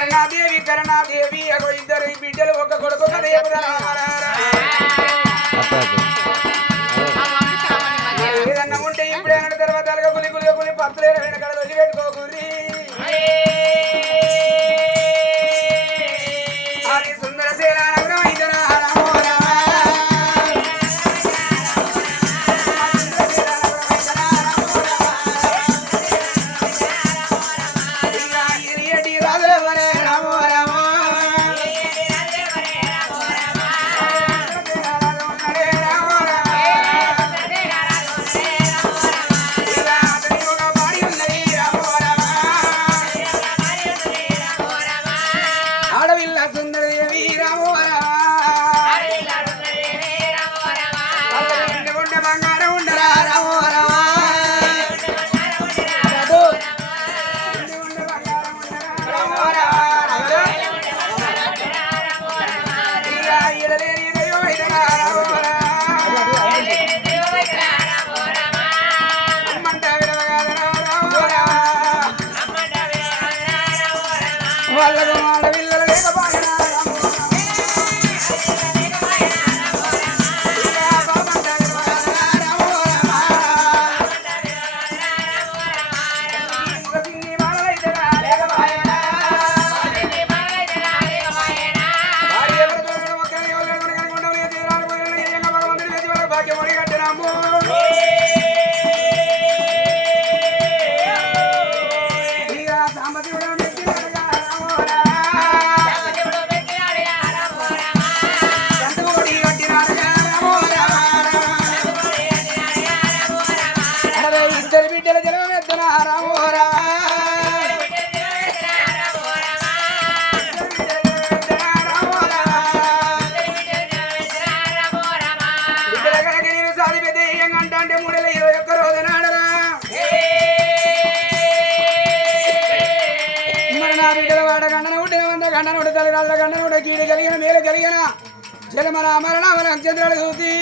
కరుణాదేవి అగో ఇద్దరు బిడ్డలు ఒక కొడుకు ఒక దేవతరా ఏదన్నా ఉంటే ఇప్పుడే అన్న తర్వాత కులి పత్రులు వెనకాల వచ్చి పెట్టుకోకూరి అది సుందర సేనానగరం అయితేనా జలమర అమరణ నక్షత్రాలు చూసి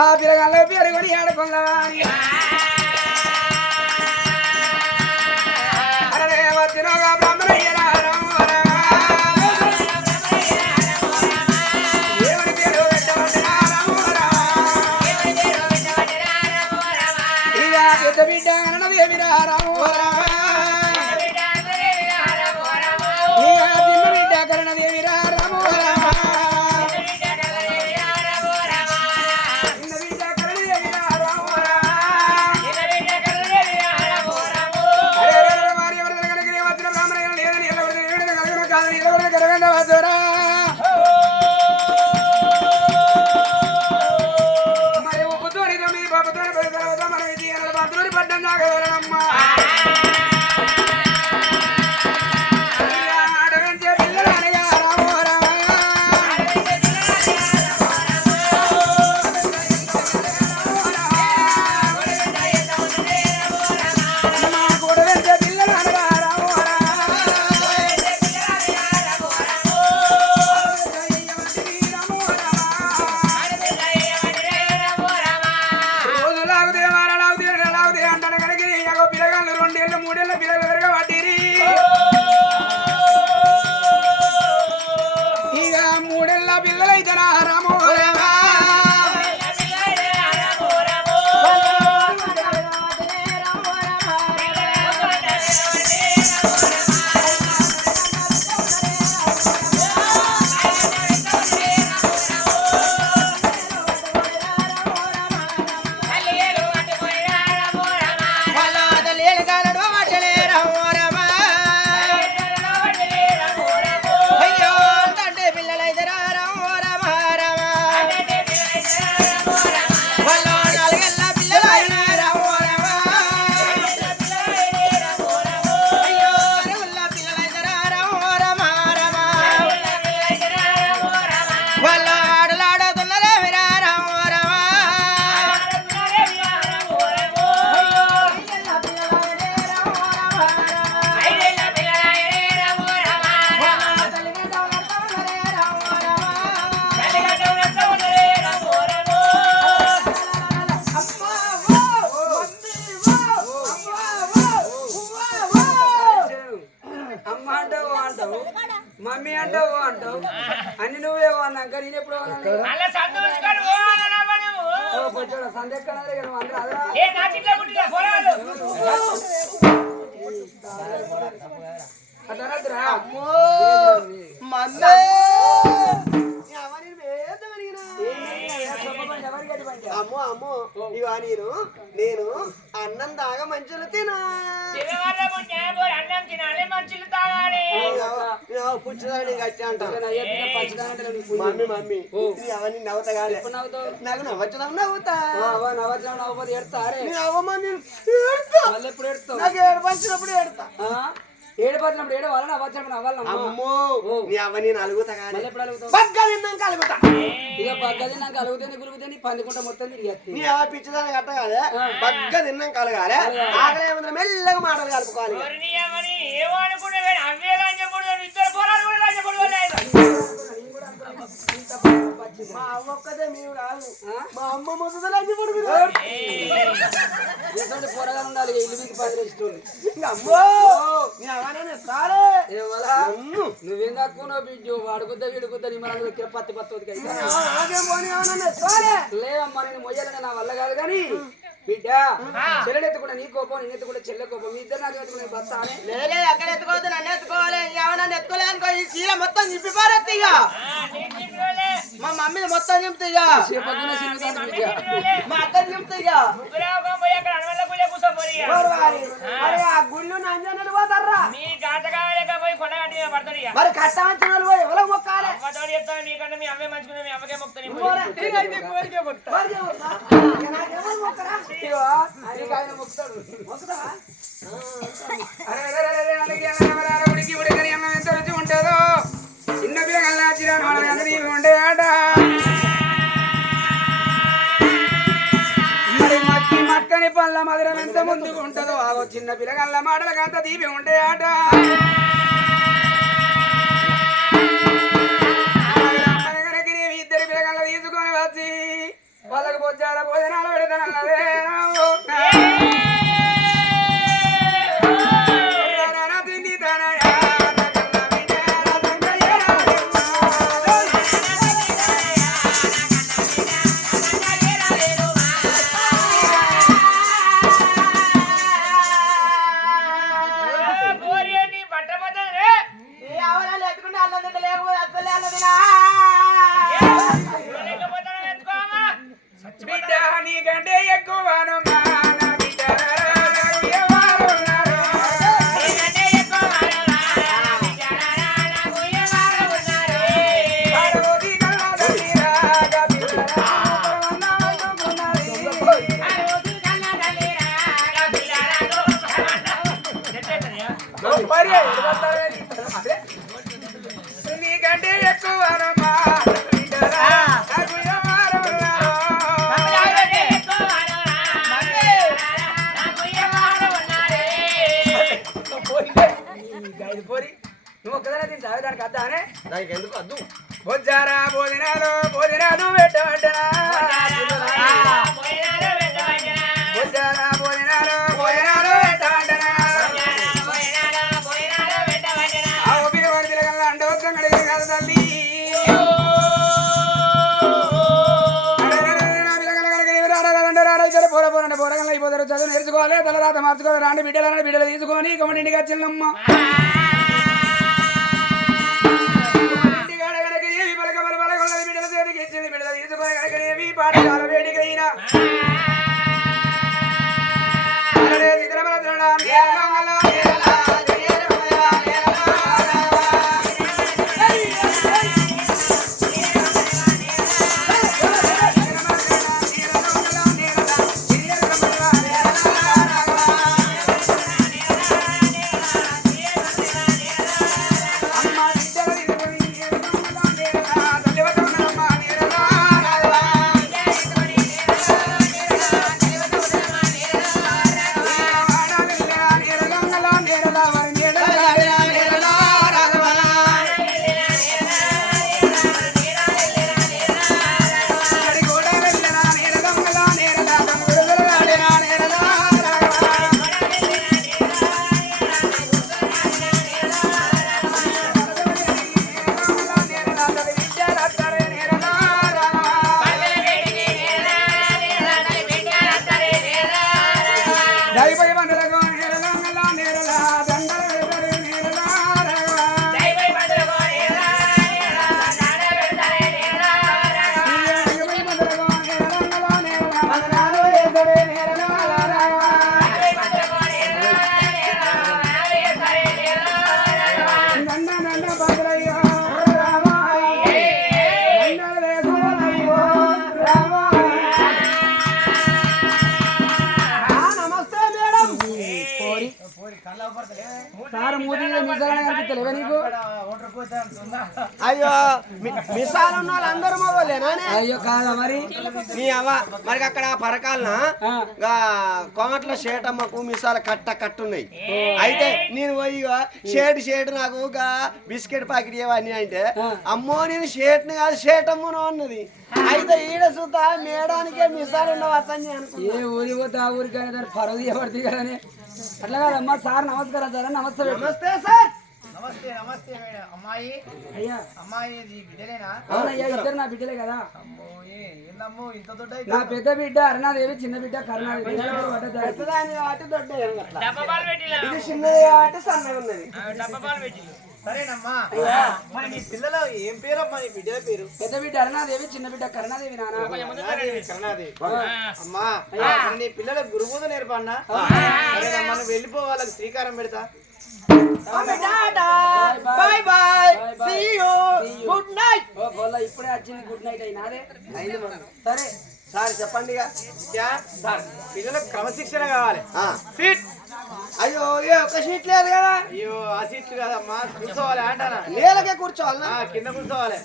ఆ పిల్లగాళ్ళ పేరు కొని ఆడుకున్నాని అరే వచ్చినగా బ్రహ్మణయ్యరా ఏమని పేరు ఇలా పెద్ద బిడ్డ అనదేవిరా రామోరా చిన్న బిడ్డ కరణదేవిరా రామోరా మరి ఉప్పుతోని తొమ్మిది పాపతోని 10 తర్వాత మనం ఇది పడ్డం నాగవరమ్మ అంటావు మమ్మీ అంటావు అంటావు అన్ని నువ్వేవో అన్నాక నేను ఎప్పుడు సందేహం అమ్మో అమ్మో ఇవా నేను అన్నం తాగా మంచులు తినా పుచ్చదాన్ని గట్టి అంటాను మమ్మీ మమ్మీ అవన్నీ నవ్వుతాగానే నాకు నవ్వచ్చడం నవ్వుతా నవ్వకపోతే ఏడతారే మళ్ళీ ఎప్పుడు ఏడుతావు నాకు ఏడుపంచినప్పుడు ఏడుతా ఏడుపడినప్పుడు ఏడు వాళ్ళని అవ్వచ్చడం అవ్వాలి అమ్మో నీ అవన్నీ అలుగుతా కానీ ఎప్పుడు అలుగుతావు బగ్గా తిన్నాక అలుగుతా ఇక పక్కది నాకు అలుగుతుంది గులుగుతుంది పందుకుంటా మొత్తం తిరిగి నీ అవ పిచ్చిదాన్ని కట్టగాలి బగ్గా తిన్నాక కలగాలి ఆకలి ఏమంటే మెల్లగా మాటలు కలుపుకోవాలి మా అమ్మ ఒక్కదే మేము కాదు మా అమ్మ మొదలు అన్ని పోరగా ఉండాలి ఇల్లు మీకు 10 ఇష్టం అమ్మో నువ్వేం తక్కువ బిడ్డు వాడుకుద్దా వీడుకుద్దా నీ మన పత్తి పత్తి లేదమ్మా నేను మొయ్యాలని నా వల్ల కాదు కానీ బిడ్డ చెల్లెడు ఎత్తుకుంటా నీ కోపం నేను ఎత్తుకుంటే చెల్లె కోపం మీ ఇద్దరు నాకు ఎత్తుకునే బస్తా లేదు అక్కడ ఎత్తుకోవద్దు నన్ను ఎత్తుకోవాలి నన్ను ఎత్తుకోలే అనుకో ఈ చీర మొత్తం నింపి పారేత్తి ఇక మా మమ్మీ మొత్తం నింపుతా ఇక మా అక్క నింపుతా ఇక ఆ గుళ్ళు నంజనలు పోతారా మరి కట్టాల్సిన పోయి ఎవరో మొక్కాలి ఉడికి ఉడికని అన్నం ఎంత రుచి ఉంటుందో చిన్న పిల్లగల్లా చిరాడు మనం ఎంత తీపి ఉండే ఆట మరి మట్టి మక్కని పళ్ళ మధురం ఎంత ముందుకు ఉంటుందో ఆగో చిన్న పిల్లగల్లా మాటలకు అంత తీపి ఉండే ఆట ఇద్దరు పిల్లగల్ల తీసుకొని వచ్చి వాళ్ళకు పొచ్చాల భోజనాలు పెడతానన్నదే బిడ్డ నీకంటే ఎక్కువ నీకంటే ఎక్కువ నువ్వు ఒక్కదానే తింటావు దానికి అద్దానే దానికి ఎందుకు అద్దు బొజ్జారా భోజనాలు భోజనాలు పెట్టబడ్డా బొజ్జారా భోజనాలు భోజనాలు పెట్టబడ్డా ఆ ఒప్పిన వారి కల్లా అంటే వస్తాం కడిగే కాదు తల్లి పోరండి పోరగల్లా అయిపోతారు చదువు నేర్చుకోవాలి తలరాత మార్చుకోవాలి రాండి బిడ్డలు తీసుకొని కమంటింటికి వచ్చిందమ్మ బిడ్డల చేతికి ఇచ్చింది బిడ్డలు తీసుకొని కనుకనేవి పాఠశాల వేడికైనా సార్ మూతి మిసాలనే కనిపిస్తలేవా నీకు? అయ్యో మిసాలు ఉన్న వాళ్ళందరూ మగోళ్ళేనా? అయ్యో కాదా మరి నీ అవ్వ మరి అక్కడ పరకాలన కోమట్ల షేటమ్మకు మిసాల కట్టున్నాయి. అయితే నేను పోయి షేట్ నాకు బిస్కెట్ ప్యాకెట్ ఇవ్వని అంటే అమ్మో నేను షేట్ని కాదు షేటమ్మను అన్నది. అయితే ఈడ సుతా మేడానికే మిసాలు ఉండవు అతన్ని అనుకో. ఏ ఊరి పోతే ఆ ఊరికైనా దాన్ని పరవ తీయబడుతుంది కదనే. అట్లా కాదమ్మా సార్ నమస్కారం సార్. నమస్తే నమస్తే సార్. నమస్తే నమస్తే మేడం. అమ్మాయి అయ్యా అమ్మాయి బిడ్డలేనా? అవునయ్యా ఇద్దరు నా బిడ్డలే కదా. అమ్మో ఏందమ్మో ఇంత దొడ్డ నా పెద్ద బిడ్డ అరుణాదేవి, చిన్న బిడ్డ కరుణాదేవి. పెద్దదాని కాబట్టి దొడ్డ ఇది చిన్నది కాబట్టి సన్నగా ఉన్నది. సరేనమ్మా. మరి నీ పిల్లలు ఏం పేరు అమ్మా? నీ బిడ్డల పేరు? పెద్ద బిడ్డ అరుణాదేవి, చిన్న బిడ్డ కరుణాదేవి నాన్న. కరుణాదేవి. అమ్మా మరి నీ పిల్లలకు గురుబోధ నేర్పన్నా? సరేనమ్మా నువ్వు వెళ్ళిపో, వాళ్ళకి శ్రీకారం పెడతా. Bye bye see you good night. ఓ గోల్ల ఇప్పుడే వచ్చింది గుడ్ నైట్ అయినాదే. సరే సార్ చెప్పండి ఇక. సార్ పిల్లలకు క్రమశిక్షణ కావాలి. సీట్. అయ్యో ఏ ఒక్క సీట్ లేదు కదా. అయ్యో ఆ సీట్లు కాదమ్మా, కూర్చోవాలి అంటానా? నేలకే కూర్చోవాలనా? కింద కూర్చోవాలి.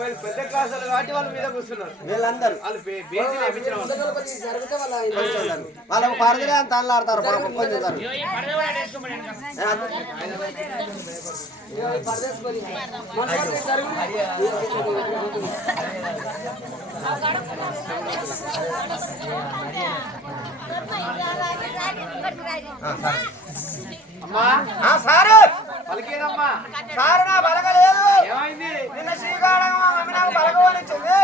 వీళ్ళు పెద్ద క్లాసులు కాబట్టి వాళ్ళు మీద కూర్చున్నారు. వీళ్ళందరూ వాళ్ళు బేంచి లేపించిన వాళ్ళు. జరిగితే వాళ్ళ వాళ్ళకు పరదలే అంత అల్లాడతారు కొంచెం సార్. పరదేసుకొని అమ్మా సారు పలికేదమ్మా. సారు నా బలగలేదు. ఏమైంది? నిన్న శ్రీకారం అమ్మ నాకు బలగవనిచ్చింది.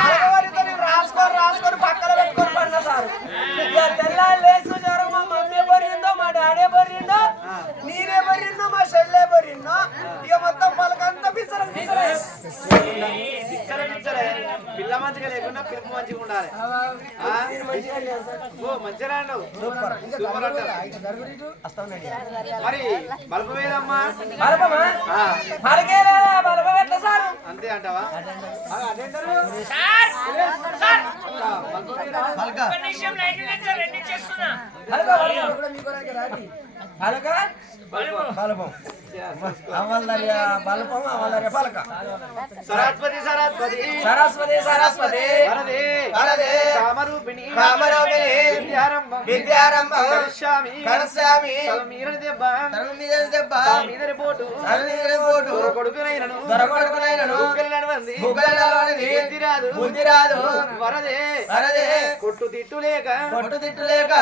బలగవనితో నేను రాసుకొని పక్కన పెట్టుకొని పడినా సారు. ఇక తెల్లారి లేసు జ్వరం మా మమ్మీ బరిందో, మా డాడీ బరిందో, నీరే బరిందో, మా చెల్లె బరిందో. ఇక మొత్తం పలకంతా పిచ్చరం పిచ్చరే పిల్ల మంచిగా లేకుండా పిలుపు మంచిగా ఉండాలి. ఓ మంచిగా సూపర్ మరి బల్బు వేదమ్మా. అంతే అంటావా? సరస్వతి సరస్వతి సరస్వతి సరస్వతి వరదే వరదే కామరూపిణి కామరూపిణి విద్యారంభం విద్యారంభం కరిష్యామి కరిష్యామి తలమీదని దెబ్బ తలమీదని దెబ్బ మీదని పోటు తలమీదని పోటు కొడుకునైనను దొరకొడుకునైనను నడవంది బుగ్గలనడవంది బుద్ధి రాదు బుద్ధి రాదు వరదే వరదే కొట్టు తిట్టు లేక కొట్టు తిట్టు లేక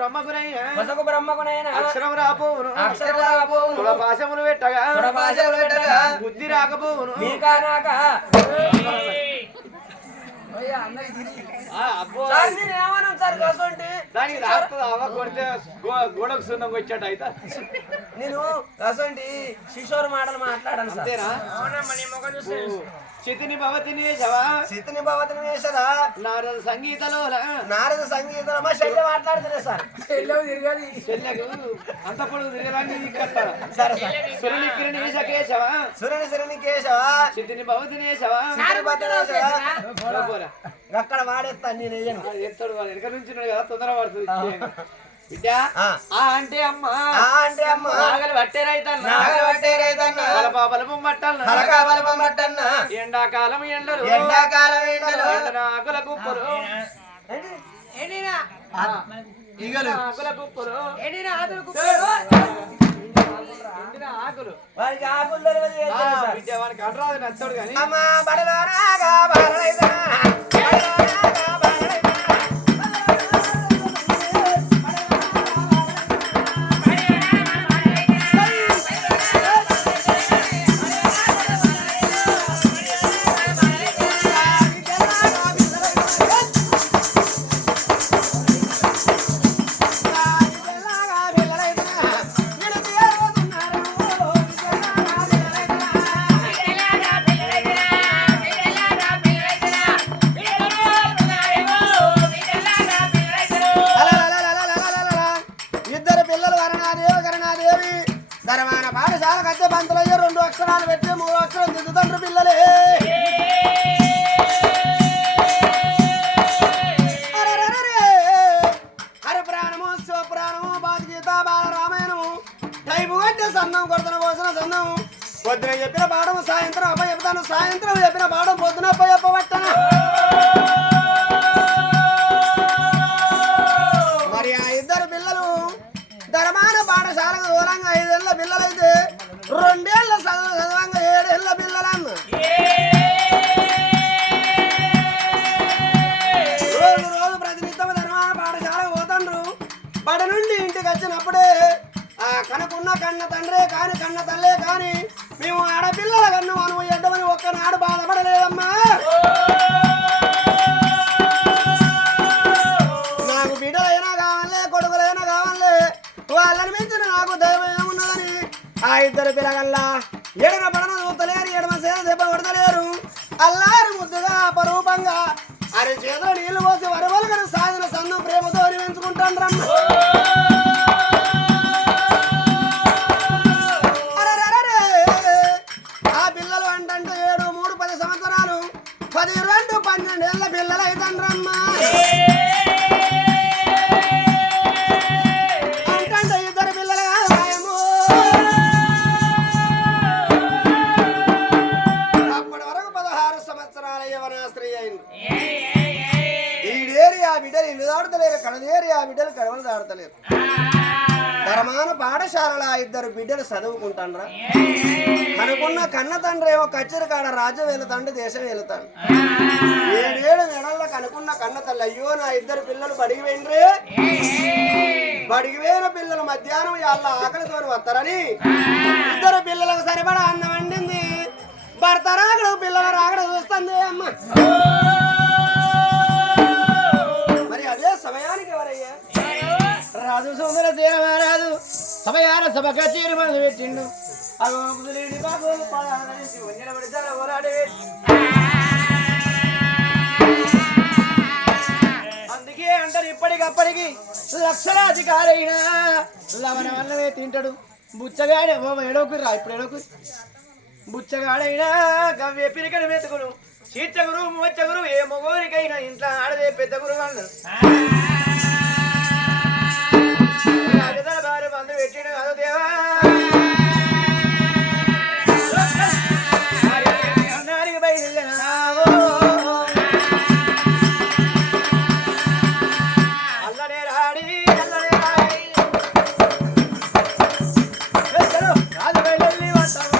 బ్రహ్మకునైనా వసకు బ్రహ్మకునైనా అక్షరం రాపోవును అక్షరం రాకపోవును కుల పాశములు పెట్టగా కుల పాశములు పెట్టగా బుద్ధి రాకపోవును నీకానాక అబ్బో సార్ నేను ఏమన్నాను సార్ కసంటి దానికి రాస్తుంది అవ్వ కొడితే గోడకు సున్నం వచ్చాట అయితే నేను కసంటి కిషోర్ మాటలు మాట్లాడాను సార్. అంతేనా? చితిని భవతిని వేసవా సితిని భవతిని వేసదా నారద సంగీతలో నారద సంగీతం మా చెల్లె మాట్లాడుతున్నా సార్. తిరగాలి చెల్లెకు అంత పొడుగు తిరగడానికి సరే సార్. సురుని కిరణి వేసకేశవా సురని సురని కేశవా చితిని భవతిని వేసవా సితిని భవతిని వేసవా పోరా అక్కడ వాడేస్తాను నేను వేయను. ఎత్తాడు వాళ్ళు వెనక నుంచి కదా తొందర పడుతుంది బిడ్డ. ఆ అంటే అమ్మ అంటే అమ్మ నాగలు పట్టే రైతన్న నాగలు పట్టే రైతన్న బలపం పట్టన్న హలకా బలపం పట్టన్న ఎండాకాలం ఎండలు ఎండాకాలం ఎండలు ఆకుల కుప్పలు ఈగలు ఆకుల కుప్పలు ఆకులు వారికి ఆకులు తెలియదు చేస్తాను సార్. విద్య వానికి అంటరాదు నచ్చాడు కానీ అమ్మ బడలోనాగా బడలైతనా బడలోనాగా బడలైతనా ధర్మాన పాఠశాల కచ్చే పంతులయ్య 2 అక్షరాలు పెట్టి 3 అక్షరం దిద్దుతండ్రు పిల్లలే. హరి ప్రాణము శివ ప్రాణము బాధగీత బాలరామాయణము టైపు గంట సందం కొడుతున్న పోసిన సందం పొద్దున చెప్పిన పాఠం సాయంత్రం అప్ప చెప్తాను సాయంత్రం చెప్పిన పాఠం పొద్దున అప్ప చెప్పబట్టాను మరి ఆ ఇద్దరు పిల్లలు ధర్మాన పాఠశాలకు దూరంగా 5 ఏళ్ల పిల్లలైతే 2 ఏళ్ల చదవంగా 7 ఏళ్ల పిల్లలన్న రోజు ప్రతినిత్యం ధర్మాన పాఠశాలకు పోతాండ్రు బడి నుండి ఇంటికి వచ్చినప్పుడే ఆ కనుకున్న కన్న తండ్రే కాని కన్న తల్లే కాని మేము ఆడపిల్లల కన్ను మనం ఎడ్డమని ఒక్కనాడు బాధపడలేదమ్మా నాకు బిడ్డలైనా కావాలే కొడుకులైనా కావాలే వాళ్ళని మించిన నాకు దైవం ఏమున్నదని ఆ ఇద్దరు పిల్లగల్లా ఎడమ పడమ చూస్తలేరు ఎడమ సేద దెబ్బ కొడతలేరు అల్లారు ముద్దుగా అపరూపంగా అరి చేతులు నీళ్లు పోసి వరవలుగను సాగిన సన్నం ప్రేమతో పెంచుకుంటాను రమ్మ ఆ పిల్లలు అంటే 7, 3, 10 సంవత్సరాలు 10, 2, 12 ఏళ్ల పిల్లలు అవుతాను రమ్మ అంటే ఇద్దరు పిల్లలు కాదాయము అప్పటి వరకు 16 సంవత్సరాల యవన స్త్రీ అయింది ఈడేరి ఆ బిడ్డలు ఇల్లు దాడతలేరు కడదేరి ఆ బిడ్డలు కడవలు దాడతలేరు ధర్మాన పాఠశాలలో ఆ ఇద్దరు బిడ్డలు చదువుకుంటాండ్రా అనుకున్న కన్న తండ్రి ఏమో కచ్చెరి కాడ రాజ్యం వెళుతాండు దేశం వెళుతాడు 7 నెలలకు అనుకున్న కన్న తల్లి అయ్యో నా ఇద్దరు పిల్లలు బడికి వెండ్రే బడికి వేయిన పిల్లలు మధ్యాహ్నం వాళ్ళ ఆకలితో వస్తారని ఇద్దరు పిల్లలకు సరిపడా అన్నం వండింది భర్త రాకడు పిల్లల రాకడ చూస్తుంది అమ్మ మరి అదే సమయానికి ఎవరయ్యా రాజు సుందర దేవరాజు సమయాన సభ కచేరి మొదలు పెట్టిండు అందుకే అంటారు ఇప్పటికప్పటికి లక్షలాధికారైనా లవణ వల్లనే తింటాడు బుచ్చగాడే ఎడోకురా ఇప్పుడు ఎడోకు బుచ్చగాడైనా గవ్వే పిరికను వెతుకును చీర్చగురు మోచ్చగురు ఏ మొగోరికైనా ఇంట్లో ఆడదే పెద్ద గురువు అన్నారు భార్య బంధు పెట్టిండు కాదు దేవా అన్నానికి బయలుదేరావు అల్లనే రాడి రాజు బయలు వస్తాము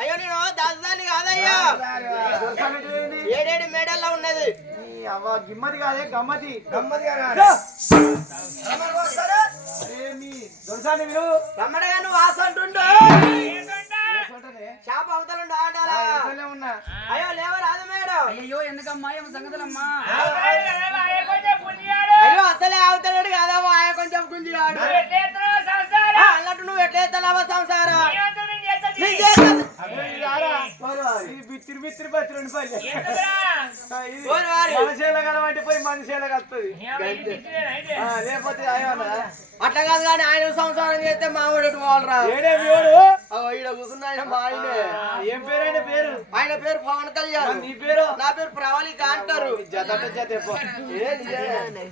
అయ్యో నేను దాదాన్ని కాదయ్యా 7 మేడల్లో ఉన్నది గిమ్మతి కాదే గమ్మతి గమ్మతి దొరసాని మీరు రమ్మడగా నువ్వు ఆశ అంటుండు షాప్ అవతలుండు ఉన్నా అయ్యో లేవరాదు మేడం అయ్యో ఎందుకమ్మా ఏమో సంగతులమ్మా అయ్యో అసలే అవతలేడు కాదమ్మా ఆయన కొంచెం గుంజిరాడు అన్నట్టు నువ్వు ఎట్లా సంసారం తిరుమిత్రి బతి 2 పల్లె మనిషేలా కలవంటే పోయి మనిషేలా వస్తుంది లేకపోతే అట్లా కాదు కానీ ఆయన సంసారం చేస్తే మామూలు వాళ్ళరా ఏడే వీడు ఈడ కూర్చున్నాయన మా ఆయనే ఏం పేరైన పేరు ఆయన పేరు పవన్ కళ్యాణ్ నీ పేరు నా పేరు ప్రవళిక అంటారు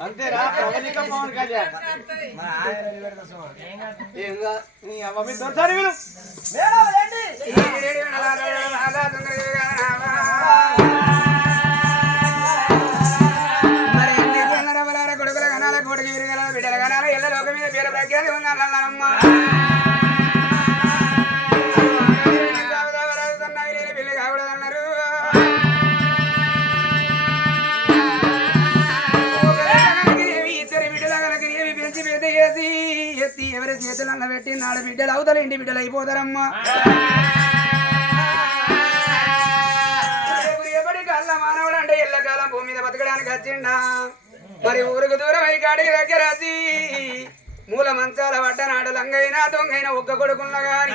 అంతేరా ప్రవళిక పవన్ కళ్యాణ్ నీ అమ్మ మీ దొరసారి వీళ్ళు కొడుకుల కనాల కోటికి విరగల బిడ్డల కనాల ఎల్ల లోక మీద పేరు ప్రఖ్యాతి ఉందన్నమ్మా పెళ్లి కాకూడదన్నారు ఇద్దరు బిడ్డల కనుక ఏమి పెంచి పెద్ద చేసి ఎత్తి ఎవరి చేతులు అన్న పెట్టి 4 బిడ్డలు అవుతారు ఇంటి బిడ్డలు అయిపోతారమ్మా ఎప్పటికి అల్ల మానవుడు అంటే ఎల్లకాలం భూమి మీద బతకడానికి వచ్చిండా మరి ఊరుకు దూరం అయి కాడికి దగ్గర వచ్చి మూల మంచాల పడ్డనాడు లంగైనా దొంగైనా ఒక్క కొడుకున్నా గాని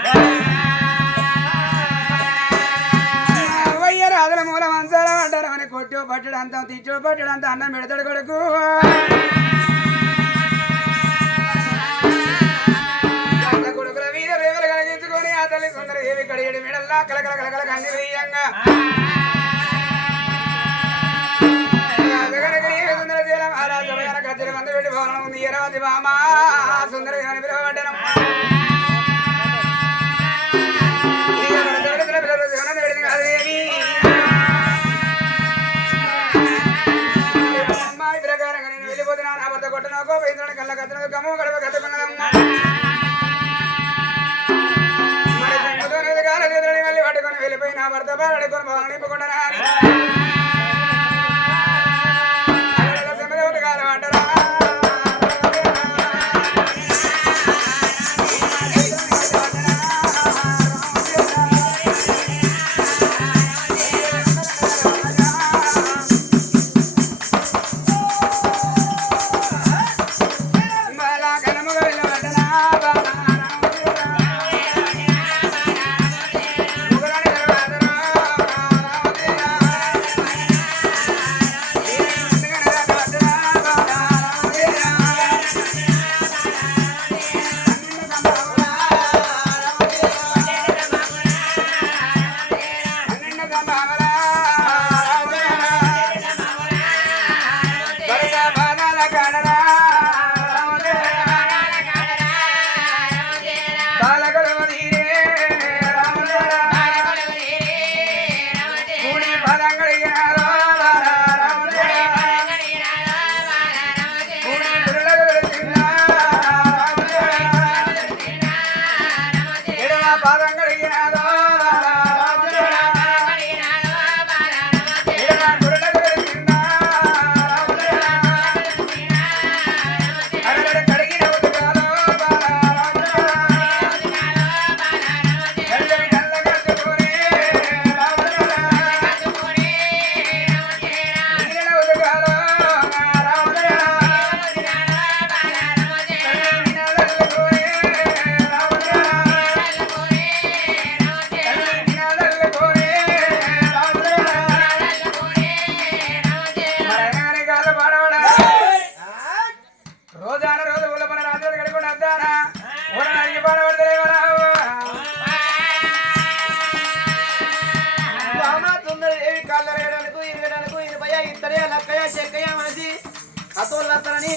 అయ్య రాజుల మూల మంచాల పడ్డారని కొట్టో పట్టడంతా తిట్టో పట్టడంతా అన్నం పెడతాడు కొడుకు కొడుకుల మీద రేవలు కలిగించుకొని ఆ తల్లి సుందర దేవి కడిగడి మెడల్లా కలకల కలకల కన్ని వేయంగా గజ్జల మంది పెట్టి భవనం ఉంది ఎరాది బామ సుందర పిలువబడ్డానమ్మా అమ్మాయి ప్రకారంగా నేను వెళ్ళిపోతున్నా నా భర్త కొట్టనోకో పైన కళ్ళ కత్తనో గమ్ము గడప కట్టుకున్నదమ్మా మరి సంగతో కాల చేతులని మళ్ళీ పట్టుకొని వెళ్ళిపోయి నా భర్త పడుకొని భవనం నింపుకుంటానా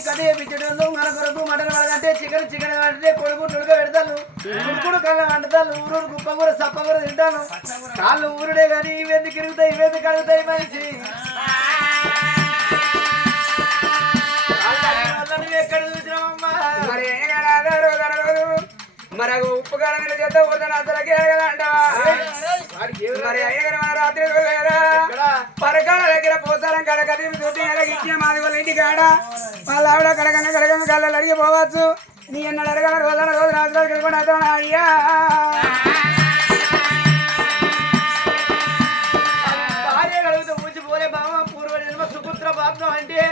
కదే బిచ్చడంలో మన కొరకు మటన్ అంటే చికెన్ అంటే కొడుకు తుడుగా పెడతాను ఉడుకుడు కళ్ళ వండుతాను ఊరు గుప్ప కూర సప్ప కూర తింటాను కాళ్ళు ఊరుడే కానీ ఇవెందుకు తిరుగుతాయి ఇవెందుకు కడుగుతాయి మనిషి ఎక్కడ చూసినామమ్మా మరి మరి ఉప్పు కాలం చేత ఊరుతాను అసలుకే అంటావా మరి అయ్యగారు మన రాత్రి పరకాల దగ్గర పోసారం కడ కది ఇచ్చిన మాది వాళ్ళ ఇంటి కాడ వాళ్ళ ఆవిడ కడకంగా కళ్ళలు అడిగిపోవచ్చు నీ ఎన్నడు అడగల రోజు రాత్రులు కడుకొని అతను అయ్యా భార్య కడుగుతూ ఊచిపోలే బామ పూర్వ జన్మ సుపుత్ర పాపం అంటే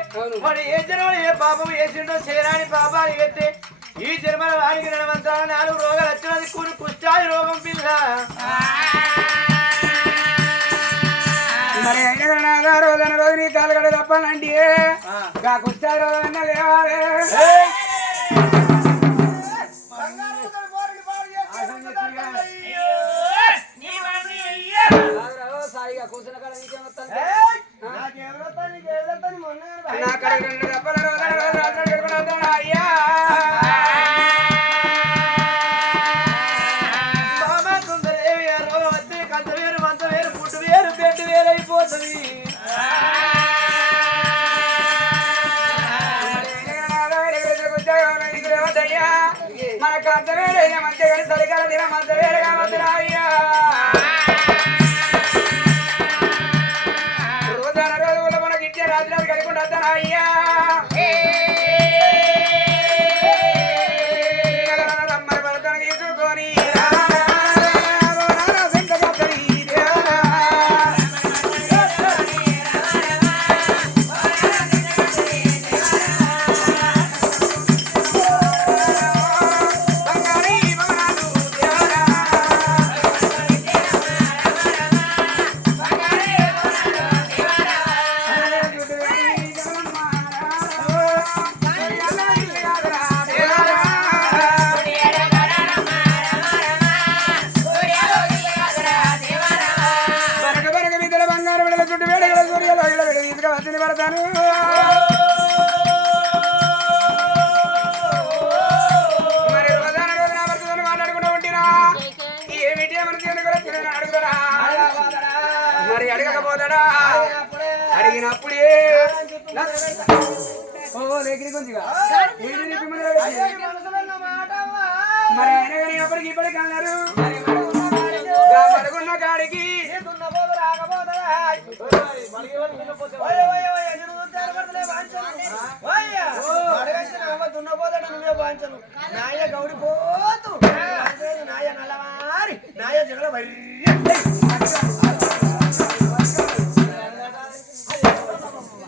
వాడు ఏ జన్మలో ఏ పాపం వేసిండో చేయరాని పాపాలు ఎత్తే ఈ జన్మల వారికి నడవంతా 4 రోగాలు వచ్చినది కుష్టాది రోగం పిల్ల చెప్పాలంటే కుష్టాలు లేవాలి సాయిగా కూర్చున్న కాడ నీకేమొస్తాను అయ్యా వేరైపోతుంది మనకు అర్థమేరే మంచిగా కానీ చలికాలం తిన మంచ వేరేగా వద్దురా అయ్యా రోజాన రోజుల్లో మనకి ఇచ్చే రాత్రి కలిగి వద్దారా అయ్యా రమ్మని పడతాను తీసుకొని మరి అడగకపోతాడా అడిగినప్పుడే మరి ఆయన కానీ ఎప్పటికి ఇప్పటికి అన్నారు పడుకున్న కాడికి నాయ గౌడి పోతు నాయ నల్లవారి నాయ జగల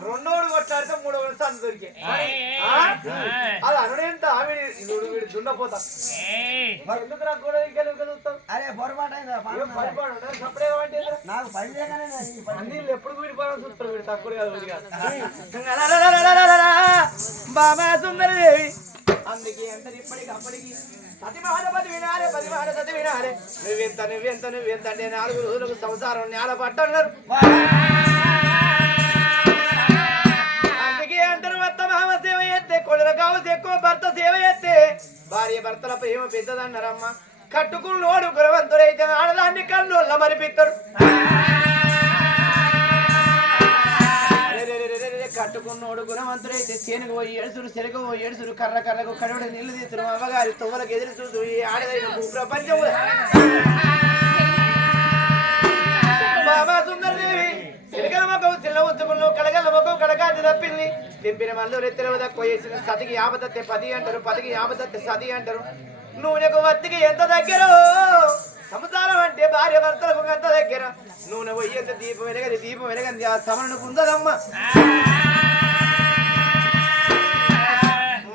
రెండోడు కొట్లాడితే మూడో స్థానం దొరికే అది అనుడేంత ఆమె వీడు దున్నపోతా మరి ఎందుకు నాకు కూడా చూస్తాం అరే పొరపాటు నాకు పని అన్ని ఎప్పుడు వీడిపోవాలని చూస్తారు వీడు తక్కువ బాబా సుందరదేవి అందుకే ఎంత ఇప్పటికప్పటికి సతి మహాపతి వినాలే 10 మాట సతి వినాలే నువ్వెంత అంటే 4 రోజులకు సంసారం నేల పట్టన్నారు అందుకే అంటారు భర్త మామ సేవ చేస్తే కొడుల కావచ్చు ఎక్కువ భర్త సేవ చేస్తే భార్య భర్తల ప్రేమ పెద్దదన్నారమ్మ కట్టుకున్నోడు గురవంతుడైతే ఆడదాన్ని కన్నోళ్ళ మరిపిస్తాడు కట్టుకున్నోడు గుణవంతుడైతే చేనుకు పోయి ఏడుసుడు చెరుకు పోయి ఏడుసుడు కర్రకు కడుడు నీళ్లు తీస్తుడు అమ్మగారి తొవ్వలకు ఎదురు చూసు ఆడదైన ప్రపంచం బాబా సుందరదేవి చిలకల మొక్కవు చిల్ల ఉంచుకున్నావు కడగల మొక్కవు కడగాది తప్పింది తెంపిన మళ్ళీ రెత్తెరవ తక్కువ వేసిన సతికి ఆపదత్తే 10 అంటారు 10కి ఆపదత్తే 10 అంటారు నూనెకు వత్తికి ఎంత దగ్గర సంసారం అంటే భార్య భర్తలకు ఎంత దగ్గర నూనె పోయేంత దీపం వెలగంది ఆ సమరణ పొందదమ్మ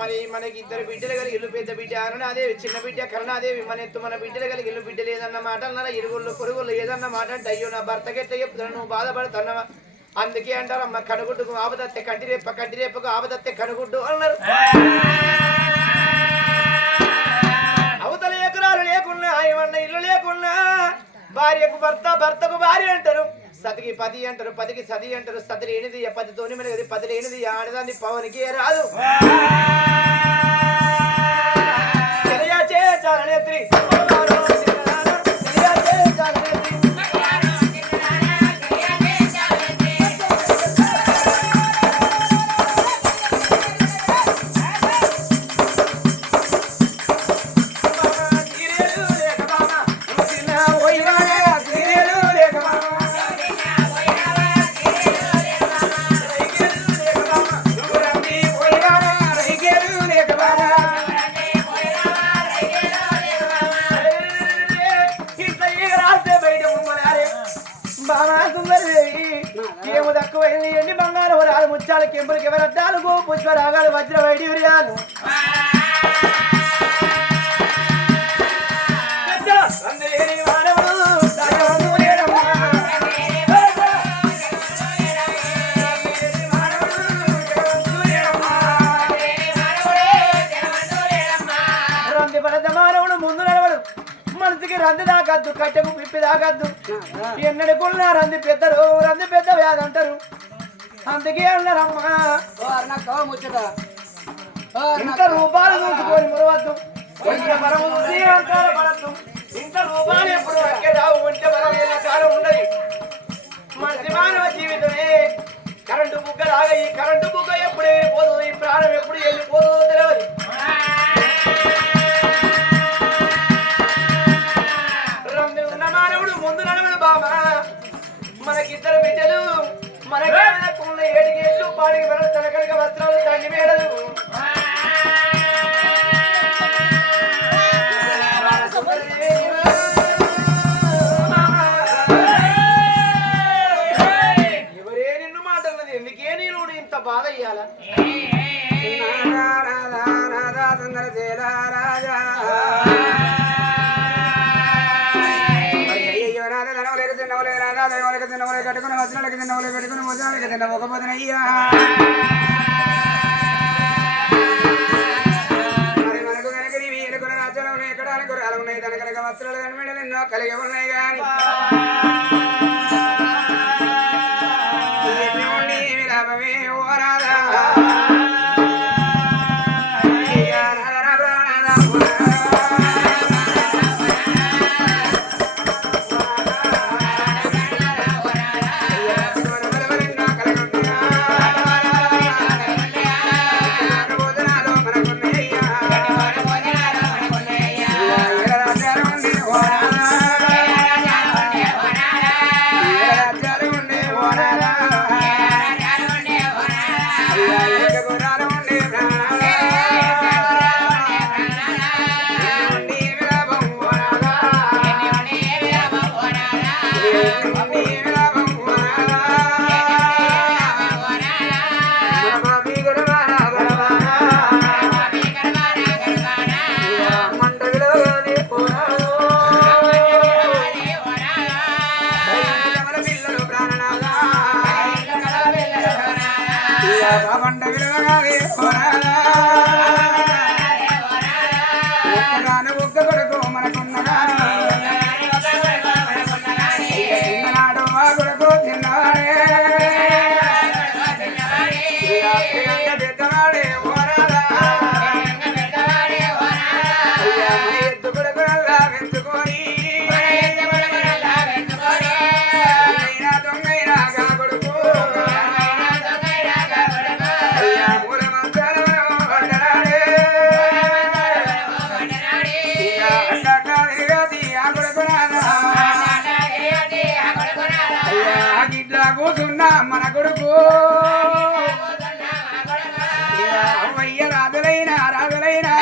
మరి మనకి 2 బిడ్డలు కలిగి ఇల్లు పెద్ద బిడ్డ అరుణాదేవి చిన్న బిడ్డ కరుణాదేవి మన ఎత్తు మన బిడ్డలు కలిగి ఇల్లు బిడ్డలు ఏదన్న మాట అన్నారా ఇరుగుళ్ళు పొరుగుళ్ళు ఏదన్న మాట అంటే అయ్యో నా భర్తకెట్ట చెప్తున్నా నువ్వు బాధపడుతున్నావా అందుకే అంటారమ్మ కనుగుడ్డుకు ఆపదత్తే కంటిరేపకు ఆపదత్తే కనుగుడ్డు అన్నారు అవతల ఎకరాలు లేకున్నా ఏమన్నా ఇల్లు లేకున్నా భార్యకు భర్తకు భార్య అంటారు సతికి 10 అంటారు 10కి 10 అంటారు సతి లేనిది 10 తోని మెలగది 10 లేనిది ఆడదాన్ని పవనికి రాదు చాలనేత్రి ఏమో తక్కువైంది ఎన్ని బంగారం రాలు ముచ్చాలు కెంపులకి ఎవరద్దాలు గో పుష్ప రాగాలు వజ్ర వైడ్యూర్యాలు మానవుడు రంది దాకద్దు కట్టెకు పిప్పి దాకద్దు ఎన్నడుకున్నా రంది పెద్దరు రంది పెద్ద వ్యాధి అంటారు అందుకే అన్నారమ్మా ఇంత రూపాయలు చూసుకొని మురవద్దు ఇంత బలము చూసి అంకార పడద్దు ఇంత రూపాయలు ఎప్పుడు వరకే రావు ఉంటే బలం ఏళ్ళ కాలం ఉండదు మనిషి మానవ జీవితమే కరెంటు బుగ్గ లాగా ఈ కరెంటు బుగ్గ ఎప్పుడు వెళ్ళిపోతుందో ఈ ప్రాణం ఎప్పుడు వెళ్ళిపోతుందో తెలియదు రంది ఉన్న మానవుడు ముందు నడవడు బామా మనకిద్దరు బిడ్డలు మనకి ఏడికి ఎట్లు పాడికి వెళ్ళదు తనకనక వస్త్రాలు తంగి మేడలు ఎవరే నిన్ను మాటలది ఎందుకే నేను ఇంత బాధ ఇయ్యాల కట్టుకుని వస్త్రాలకి తిన్నవులే పెట్టుకుని ముద్రాలకి తిన్న ఒక పొద్దునయ్యా మరి మనకు కనుక నీ వీలుకున్న రాజ్యాలు ఎక్కడానికి రాలు ఉన్నాయి తన కనుక వస్త్రాలు కనిపెట్టలు ఎన్నో కలిగి ఉన్నాయి కానీ లాభమే ఓ రాధా ఒక్క కొడుకు మనకున్న చిన్ననాడు ఆ కొడుకు చిన్నవాడే పెద్దవాడే ఓరాదా ఎద్దు కొడుకునల్లా పెంచుకొని దొంగైనా గా కొడుకు కూర్చున్నా మన కొడుకు అయ్య రాజులైనా రాజులైనా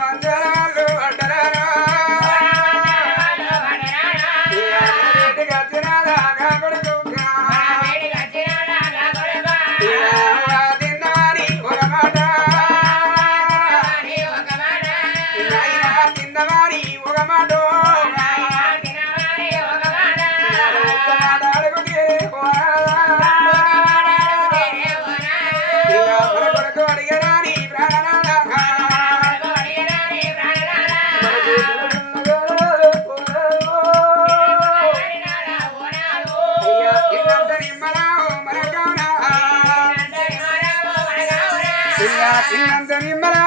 వాళ్ళు అడ్డరారా వచ్చినాదా కొడుకు తిన్నవారి ఒక మాట తిన్నవారి ఒక మాట నిమ్మల